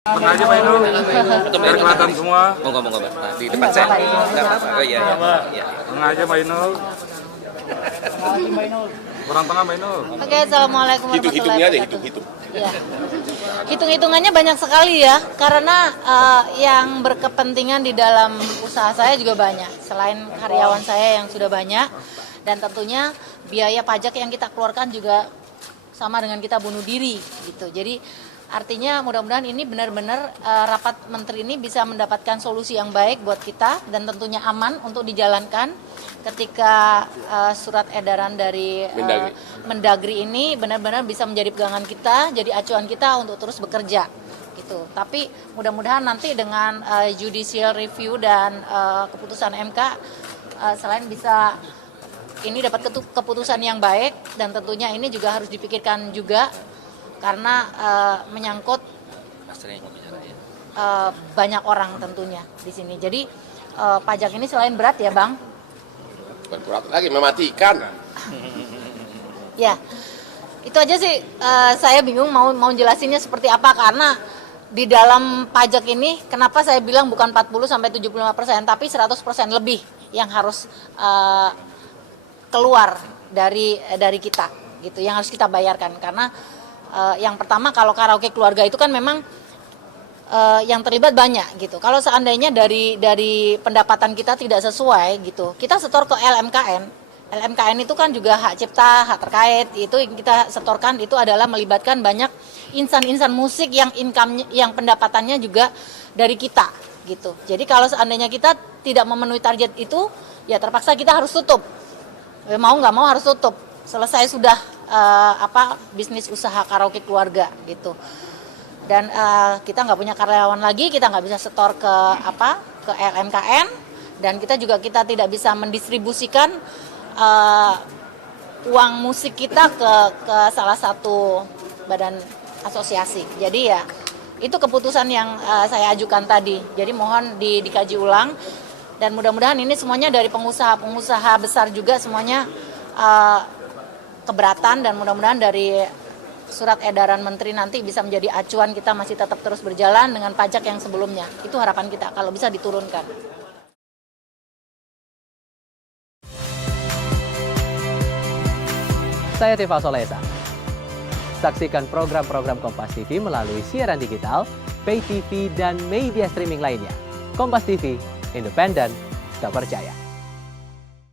Tengah aja Pak Inul, biar kelihatan semua. Monggo, Pak. Nah, di depan saya. Enggak apa-apa. Oh iya. Tengah aja Pak Inul. Kurang tengah Pak Inul. Oke, assalamualaikum Hitung-hitungnya warahmatullahi deh, wabarakatuh. hitung-hitung. Ya. Hitung-hitungannya banyak sekali ya, karena yang berkepentingan di dalam usaha saya juga banyak. Selain karyawan saya yang sudah banyak, dan tentunya biaya pajak yang kita keluarkan juga sama dengan kita bunuh diri gitu. Jadi artinya mudah-mudahan ini benar-benar rapat menteri ini bisa mendapatkan solusi yang baik buat kita dan tentunya aman untuk dijalankan ketika surat edaran dari Mendagri ini benar-benar bisa menjadi pegangan kita, jadi acuan kita untuk terus bekerja gitu. Tapi mudah-mudahan nanti dengan judicial review dan keputusan MK selain bisa ini dapat keputusan yang baik dan tentunya ini juga harus dipikirkan juga karena menyangkut banyak orang tentunya di sini. Jadi pajak ini selain berat ya Bang. Bukan berat lagi, mematikan. Ya, itu aja sih saya bingung mau jelasinnya seperti apa karena di dalam pajak ini kenapa saya bilang bukan 40-75% tapi 100% lebih yang harus keluar dari kita gitu, yang harus kita bayarkan karena yang pertama kalau karaoke keluarga itu kan memang yang terlibat banyak gitu. Kalau seandainya dari pendapatan kita tidak sesuai gitu, kita setor ke LMKN. LMKN itu kan juga hak cipta, hak terkait, itu yang kita setorkan itu adalah melibatkan banyak insan-insan musik yang income yang pendapatannya juga dari kita gitu. Jadi kalau seandainya kita tidak memenuhi target itu, ya terpaksa kita harus tutup. Mau nggak mau harus tutup. Selesai sudah bisnis usaha karaoke keluarga gitu. Dan kita nggak punya karyawan lagi, kita nggak bisa setor ke LMKN dan kita tidak bisa mendistribusikan uang musik kita ke salah satu badan asosiasi. Jadi ya itu keputusan yang saya ajukan tadi. Jadi mohon dikaji ulang dan mudah-mudahan ini semuanya dari pengusaha besar juga semuanya keberatan dan mudah-mudahan dari surat edaran menteri nanti bisa menjadi acuan kita masih tetap terus berjalan dengan pajak yang sebelumnya. Itu harapan kita kalau bisa diturunkan. Saya Tifa Solesa. Saksikan program-program Kompas TV melalui siaran digital, pay TV, dan media streaming lainnya. Kompas TV, independen, terpercaya.